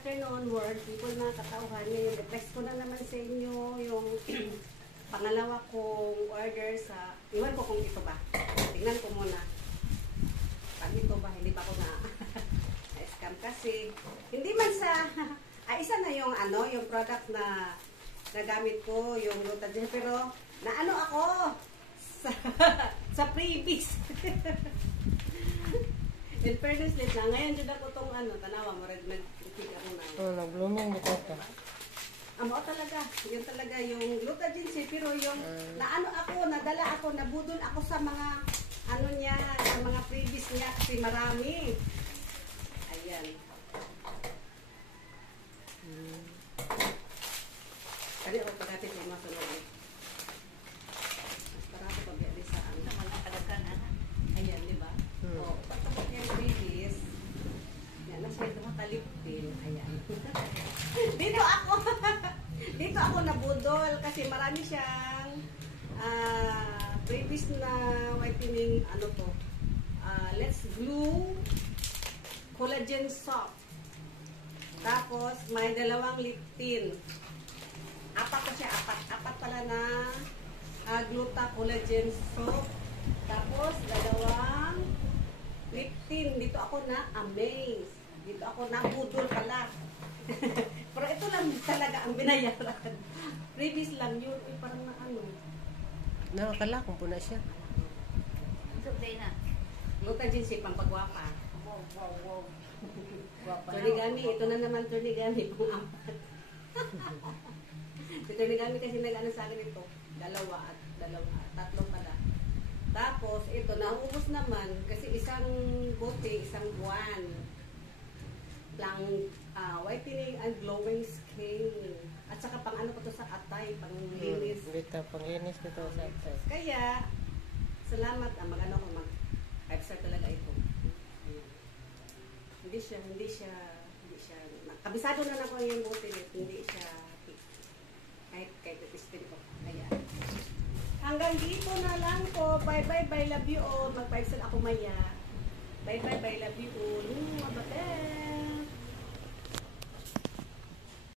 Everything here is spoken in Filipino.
afternoon, world people na katauhan. Ngayon, request ko na naman sa inyo yung pangalawa kong order sa, iwan ko kung ito ba. Tingnan ko muna. Pag ito ba, hindi pa ko na-scam kasi. Hindi man sa, isa na yung yung product na nagamit ko, yung Glutagen, pero naano ako sa freebies. In fairness din na, ngayon dyan ako itong tanawa mo, red nag-click ako na. Nag-blooming dito ka. Amo talaga, yun talaga yung Glutagen C, pero yung nadala ako, nabudol ako sa mga niya, sa mga freebies niya kasi marami. Ayan. Kali o pagkati ko masunod. Mas parang ko pag-iali sa mga tagakan. Ayan, di ba? O, pagkapag yung freebies, yan, nasa ito makalipin. Ayan. Dito ako nabudol kasi marami siyang freebies na whitening, Let's Glue Collagen Soft. Tapos, may dalawang lip tint. Apat ko siya, apat pala na Gluta Collagen Soft. Tapos, dalawang lip tint. Dito ako na-amaze. Dito ako na-budol pala. Pero ito lang talaga ang binayaran. Previous lang yun. Parang na Nakakala kung puna siya. Subday na. Glutagen C, pang pagwapa. Wow. Tornigami, ito na naman Tornigami, pang apat. Si Tornigami kasi nag-ano sa akin ito. Dalawa, tatlong pala. Tapos, ito, naubos naman kasi isang bote, isang buwan. Lang whitening and glowing skin. At saka pang ko to sa atay, pang linis. Dito, pang linis dito sa atay. Kaya, salamat. Mag-ano ko, mag-5 star talaga ito. Hindi siya, kabisado na ako yung bote nito. Hindi siya, kahit tipistin ko. Kaya, hanggang dito na lang po. Bye, love you all. Mag-5 star ako maya. Bye, love you all. Mabate.